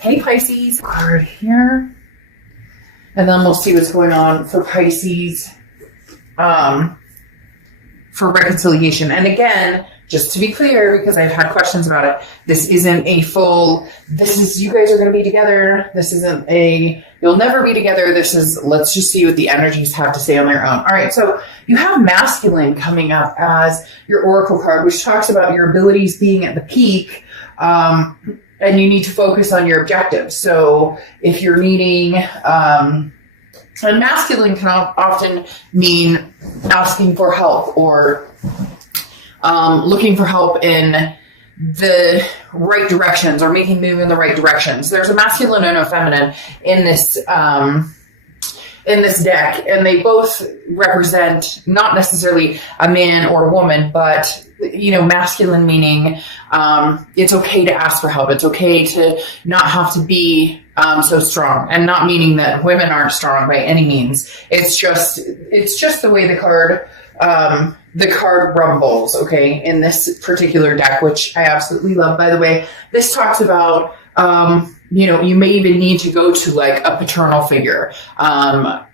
Hey Pisces, card here. And then we'll see what's going on for Pisces for reconciliation. And again, just to be clear, because I've had questions about it, this isn't a full, this is, you guys are going to be together. This isn't a, you'll never be together. This is, let's just see what the energies have to say on their own. All right, so you have masculine coming up as your oracle card, which talks about your abilities being at the peak, and you need to focus on your objectives. So if you're needing, and masculine can often mean asking for help or looking for help in the right directions or making move in the right directions. There's a masculine and a feminine in this deck, and they both represent not necessarily a man or a woman, but masculine meaning it's okay to ask for help. It's okay to not have to be so strong, and not meaning that women aren't strong by any means. It's just the way the card rumbles, okay, in this particular deck, which I absolutely love, by the way. This talks about, you may even need to go to like a paternal figure,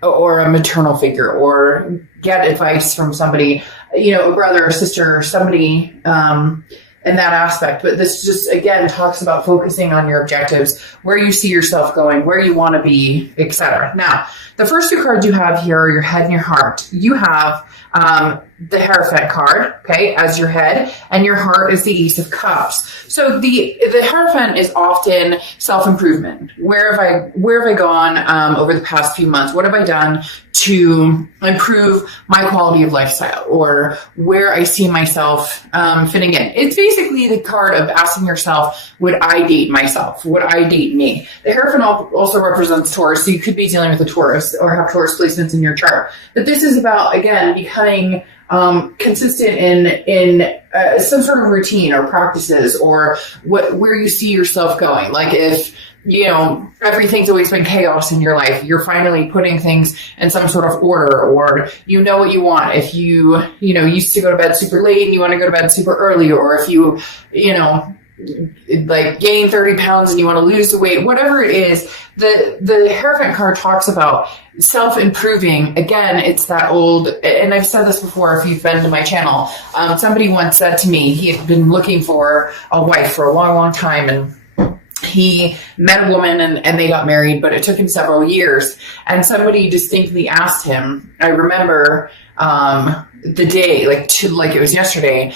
or a maternal figure, or get advice from somebody, a brother or sister or somebody, in that aspect. But this just, again, talks about focusing on your objectives, where you see yourself going, where you want to be, etc. Now, the first two cards you have here are your head and your heart. You have the Hierophant card, okay, as your head, and your heart is the Ace of Cups. So the Hierophant is often self-improvement. Where have I gone over the past few months? What have I done to improve my quality of lifestyle, or where I see myself fitting in? It's basically the card of asking yourself, would I date myself? Would I date me? The Hierophant also represents Taurus, so you could be dealing with a Taurus or have Taurus placements in your chart. But this is about, again, becoming consistent in some sort of routine or practices, or where you see yourself going. Like if, everything's always been chaos in your life, you're finally putting things in some sort of order, or you know what you want. If you, used to go to bed super late and you want to go to bed super early, or if you, like gain 30 pounds and you want to lose the weight, whatever it is, the Hierophant card talks about self-improving. Again, it's that old, and I've said this before if you've been to my channel, somebody once said to me, he had been looking for a wife for a long, long time, and he met a woman and they got married, but it took him several years. And somebody distinctly asked him, I remember the day, like it was yesterday,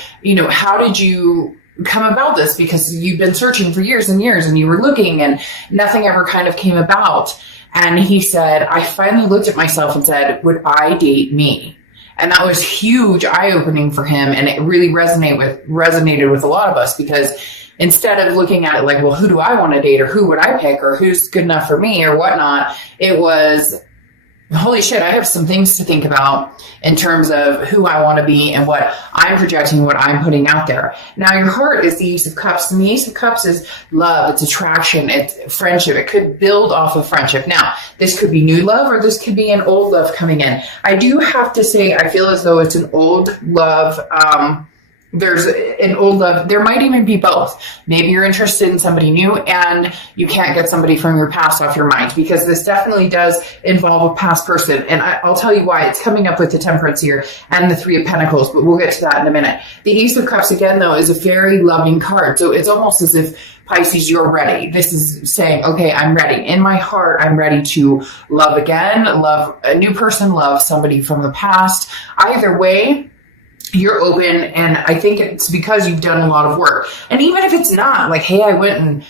how did you come about this? Because you've been searching for years and years, and you were looking, and nothing ever kind of came about. And he said, I finally looked at myself and said, would I date me? And that was huge eye-opening for him. And it really resonated with a lot of us, because instead of looking at it like, well, who do I want to date, or who would I pick, or who's good enough for me, or whatnot, it was, holy shit, I have some things to think about in terms of who I want to be and what I'm projecting, what I'm putting out there. Now, your heart is the Ace of Cups, and the Ace of Cups is love, it's attraction, it's friendship. It could build off of friendship. Now, this could be new love, or this could be an old love coming in. I do have to say, I feel as though it's an old love. There's an old love. There might even be both. Maybe you're interested in somebody new and you can't get somebody from your past off your mind, because this definitely does involve a past person. And I'll tell you why. It's coming up with the Temperance here and the Three of Pentacles, but we'll get to that in a minute. The Ace of Cups, again, though, is a very loving card. So it's almost as if, Pisces, you're ready. This is saying, okay, I'm ready. In my heart, I'm ready to love again, love a new person, love somebody from the past. Either way, you're open, and I think it's because you've done a lot of work. And even if it's not like, hey, I went and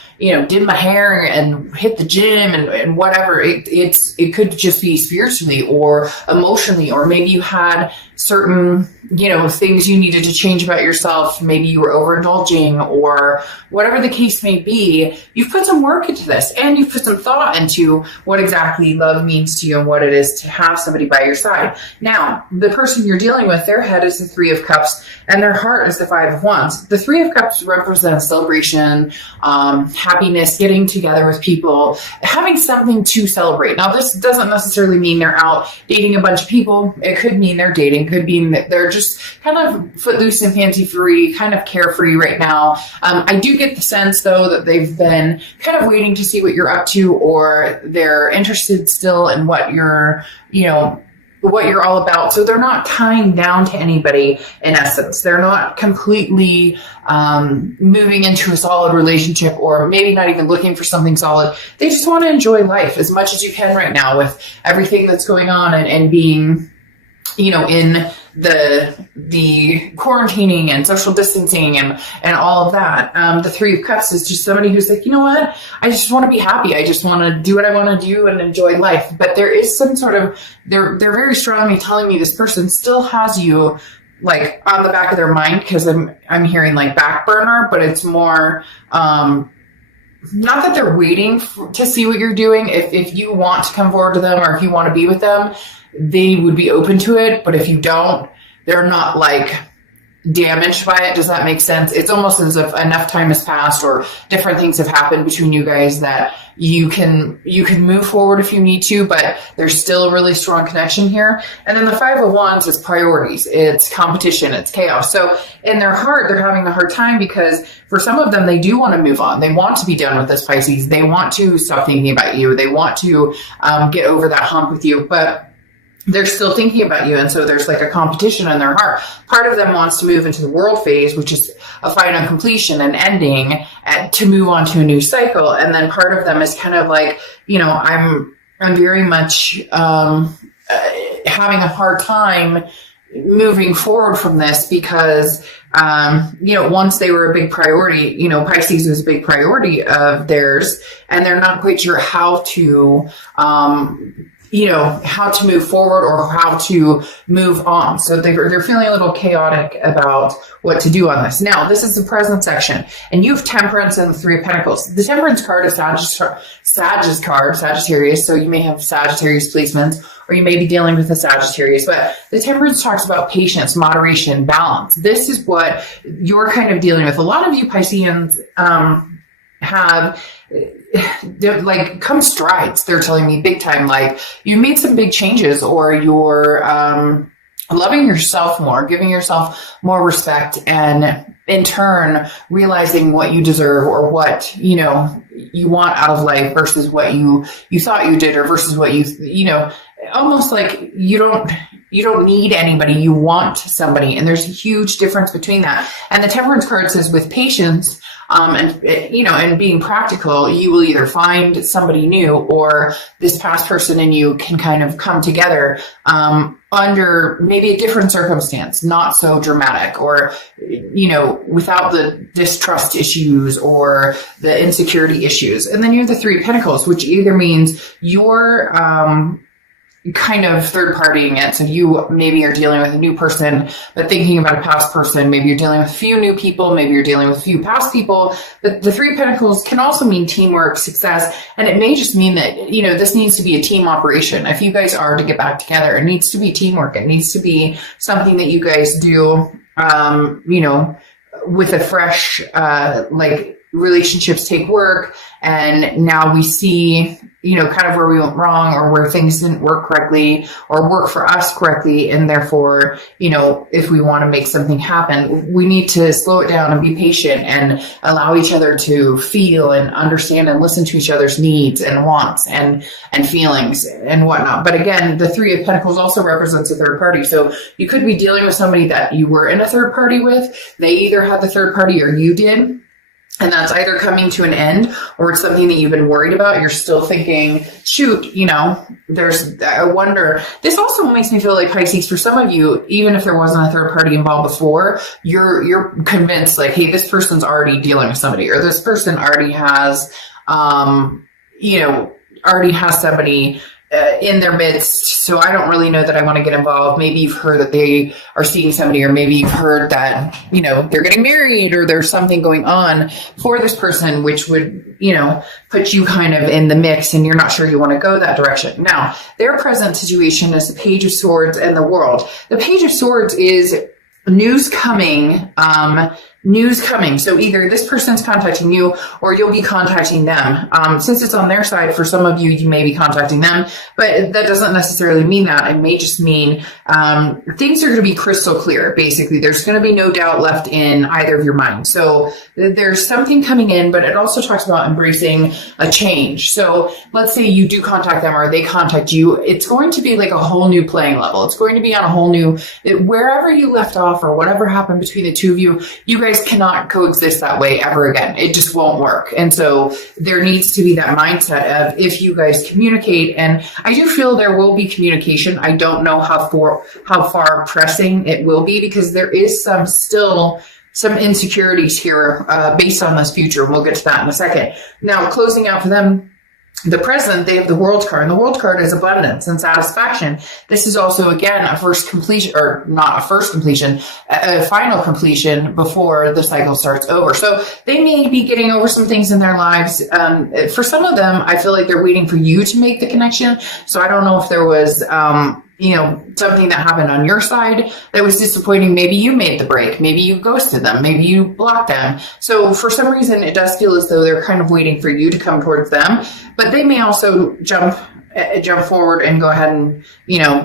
did my hair and hit the gym and whatever, it could just be spiritually or emotionally, or maybe you had certain things you needed to change about yourself. Maybe you were overindulging, or whatever the case may be. You've put some work into this, and you've put some thought into what exactly love means to you and what it is to have somebody by your side. Now, the person you're dealing with, their head is the Three of Cups and their heart is the Five of Wands. The Three of Cups represents celebration, happiness, getting together with people, having something to celebrate. Now, this doesn't necessarily mean they're out dating a bunch of people. It could mean they're dating, could mean that they're just kind of footloose and fancy-free, kind of carefree right now. I do get the sense, though, that they've been kind of waiting to see what you're up to, or they're interested still in what you're, what you're all about. So they're not tying down to anybody in essence. They're not completely moving into a solid relationship, or maybe not even looking for something solid. They just want to enjoy life as much as you can right now with everything that's going on, and being, in the quarantining and social distancing and all of that. The Three of Cups is just somebody who's like, you know what? I just want to be happy. I just want to do what I want to do and enjoy life. But there is some sort of, they're very strongly telling me this person still has you like on the back of their mind, because I'm hearing like back burner, but it's more, not that they're waiting to see what you're doing. If you want to come forward to them, or if you want to be with them, they would be open to it. But if you don't, they're not like damaged by it. Does that make sense? It's almost as if enough time has passed, or different things have happened between you guys, that you can move forward if you need to, but there's still a really strong connection here. And then the Five of Wands is priorities. It's competition. It's chaos. So in their heart, they're having a hard time, because for some of them, they do want to move on. They want to be done with this, Pisces. They want to stop thinking about you. They want to get over that hump with you, but they're still thinking about you. And so there's like a competition in their heart. Part of them wants to move into the world phase, which is a final completion and ending, to move on to a new cycle. And then part of them is kind of like, I'm very much having a hard time moving forward from this, because once they were a big priority, Pisces was a big priority of theirs, and they're not quite sure how to how to move forward, or how to move on. So they're feeling a little chaotic about what to do on this. Now, this is the present section, and you have Temperance and the Three of Pentacles. The Temperance card is Sagittarius. So you may have Sagittarius placements, or you may be dealing with a Sagittarius, but the Temperance talks about patience, moderation, balance. This is what you're kind of dealing with. A lot of you Pisceans, have like come strides. They're telling me big time, like you made some big changes, or you're loving yourself more, giving yourself more respect, and in turn realizing what you deserve, or what you want out of life, versus what you thought you did, or versus what almost like you don't need anybody, you want somebody. And there's a huge difference between that. And the Temperance card says, with patience, and being practical, you will either find somebody new, or this past person and you can kind of come together, under maybe a different circumstance, not so dramatic, or, without the distrust issues or the insecurity issues. And then you have the Three of Pentacles, which either means you're, kind of third partying it. So you maybe are dealing with a new person, but thinking about a past person. Maybe you're dealing with a few new people. Maybe you're dealing with a few past people. But the Three of Pentacles can also mean teamwork, success. And it may just mean that, this needs to be a team operation. If you guys are to get back together, it needs to be teamwork. It needs to be something that you guys do, with a fresh, relationships take work. And now we see, kind of where we went wrong, or where things didn't work correctly, or work for us correctly. And therefore, if we want to make something happen, we need to slow it down and be patient, and allow each other to feel and understand and listen to each other's needs and wants and feelings and whatnot. But again, the Three of Pentacles also represents a third party. So you could be dealing with somebody that you were in a third party with. They either had the third party or you did. And that's either coming to an end, or it's something that you've been worried about. You're still thinking, shoot, I wonder. This also makes me feel like, Pisces, for some of you, even if there wasn't a third party involved before, you're convinced, like, hey, this person's already dealing with somebody, or this person already has, somebody in their midst. So I don't really know that I want to get involved. Maybe you've heard that they are seeing somebody, or maybe you've heard that, they're getting married, or there's something going on for this person, which would, put you kind of in the mix, and you're not sure you want to go that direction. Now, their present situation is the Page of Swords and the World. The Page of Swords is news coming, news coming. So either this person's contacting you or you'll be contacting them. Since it's on their side, for some of you, you may be contacting them, but that doesn't necessarily mean that. It may just mean things are going to be crystal clear. Basically, there's going to be no doubt left in either of your minds. So there's something coming in, but it also talks about embracing a change. So let's say you do contact them or they contact you. It's going to be like a whole new playing level. It's going to be on a whole new, wherever you left off or whatever happened between the two of you, you guys cannot coexist that way ever again. It just won't work. And so there needs to be that mindset of if you guys communicate, and I do feel there will be communication. I don't know how far pressing it will be, because there is still some insecurities here based on this future. We'll get to that in a second. Now, closing out for them, the present, they have the World card, and the World card is abundance and satisfaction. This is also, again, a first completion, or not a first completion, a final completion before the cycle starts over. So they may be getting over some things in their lives. For some of them, I feel like they're waiting for you to make the connection. So I don't know if there was, something that happened on your side that was disappointing. Maybe you made the break. Maybe you ghosted them. Maybe you blocked them. So for some reason, it does feel as though they're kind of waiting for you to come towards them, but they may also jump forward and go ahead and,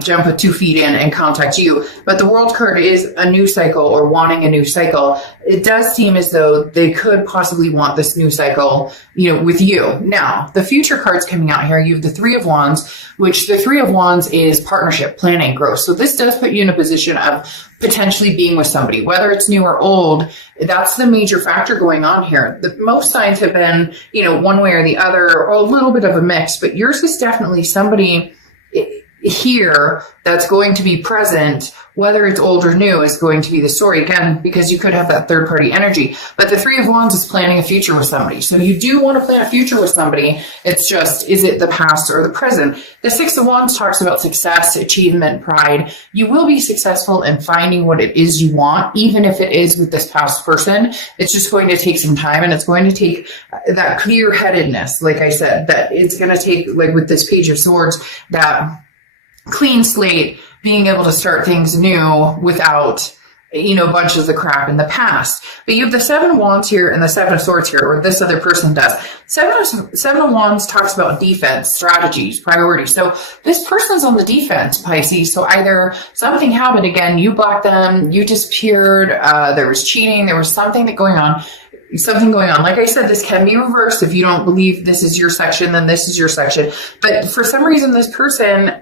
jump with 2 feet in and contact you. But the World card is a new cycle, or wanting a new cycle. It does seem as though they could possibly want this new cycle, with you. Now, the future cards coming out here, you have the 3 of Wands, which the 3 of Wands is partnership, planning, growth. So this does put you in a position of potentially being with somebody, whether it's new or old. That's the major factor going on here. Most signs have been, one way or the other, or a little bit of a mix, but yours is definitely somebody here that's going to be present. Whether it's old or new is going to be the story, again, because you could have that third party energy. But the 3 of Wands is planning a future with somebody. So you do want to plan a future with somebody. It's just, is it the past or the present? The 6 of Wands talks about success, achievement, pride. You will be successful in finding what it is you want, even if it is with this past person. It's just going to take some time, and it's going to take that clear headedness. Like I said, that it's going to take, like with this Page of Swords, that clean slate, being able to start things new without, bunches of the crap in the past. But you have the 7 of Wands here and the 7 of Swords here, or this other person does. 7 of Wands talks about defense, strategies, priorities. So this person's on the defense, Pisces. So either something happened again, you blocked them, you disappeared, there was cheating, there was something going on. Like I said, this can be reversed. If you don't believe this is your section, then this is your section. But for some reason, this person,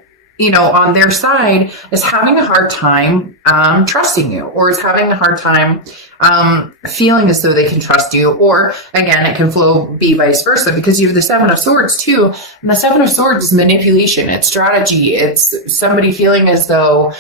on their side, is having a hard time trusting you, or is having a hard time feeling as though they can trust you. Or again, it can be vice versa, because you have the 7 of Swords too. And the 7 of Swords is manipulation. It's strategy. It's somebody feeling as though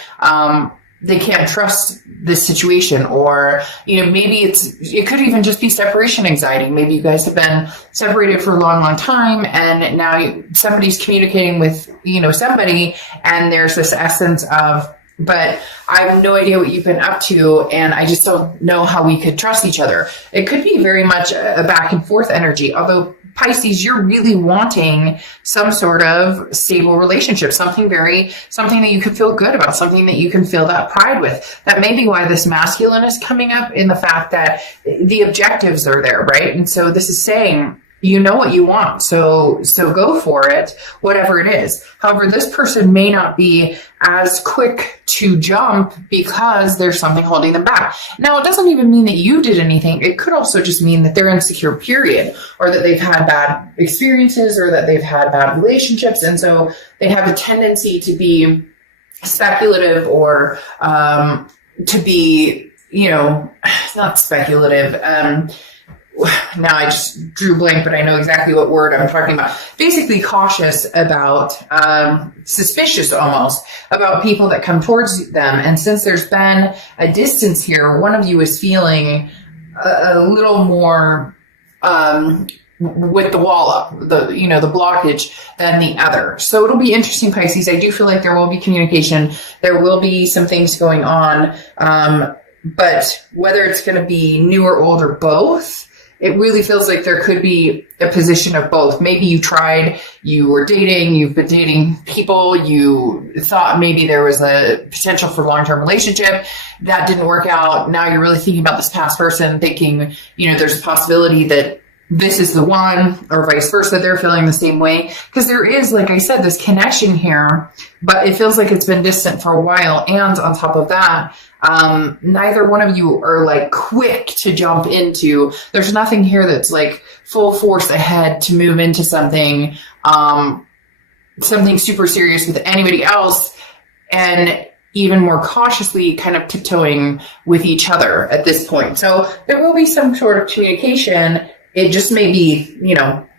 they can't trust this situation, or, maybe it could even just be separation anxiety. Maybe you guys have been separated for a long, long time, and now somebody's communicating with, somebody, and there's this essence of, but I have no idea what you've been up to, and I just don't know how we could trust each other. It could be very much a back and forth energy, although Pisces, you're really wanting some sort of stable relationship, something that you can feel good about, something that you can feel that pride with. That may be why this masculine is coming up, in the fact that the objectives are there, right? And so this is saying, you know what you want, so go for it, whatever it is. However, this person may not be as quick to jump because there's something holding them back. Now, it doesn't even mean that you did anything. It could also just mean that they're insecure, period, or that they've had bad experiences, or that they've had bad relationships, and so they have a tendency to be speculative, or to be, not speculative. Now I just drew blank, but I know exactly what word I'm talking about. Basically cautious about, suspicious almost, about people that come towards them. And since there's been a distance here, one of you is feeling a little more, with the wall up, the blockage, than the other. So it'll be interesting, Pisces. I do feel like there will be communication. There will be some things going on. But whether it's going to be new or old or both, it really feels like there could be a position of both. Maybe you were dating, you've been dating people, you thought maybe there was a potential for long-term relationship. That didn't work out. Now you're really thinking about this past person, thinking, there's a possibility that this is the one, or vice versa. They're feeling the same way. Because there is, like I said, this connection here, but it feels like it's been distant for a while. And on top of that, neither one of you are like quick to jump into. There's nothing here that's like full force ahead to move into something, something super serious with anybody else, and even more cautiously kind of tiptoeing with each other at this point. So there will be some sort of communication. It just may be,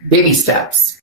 baby steps.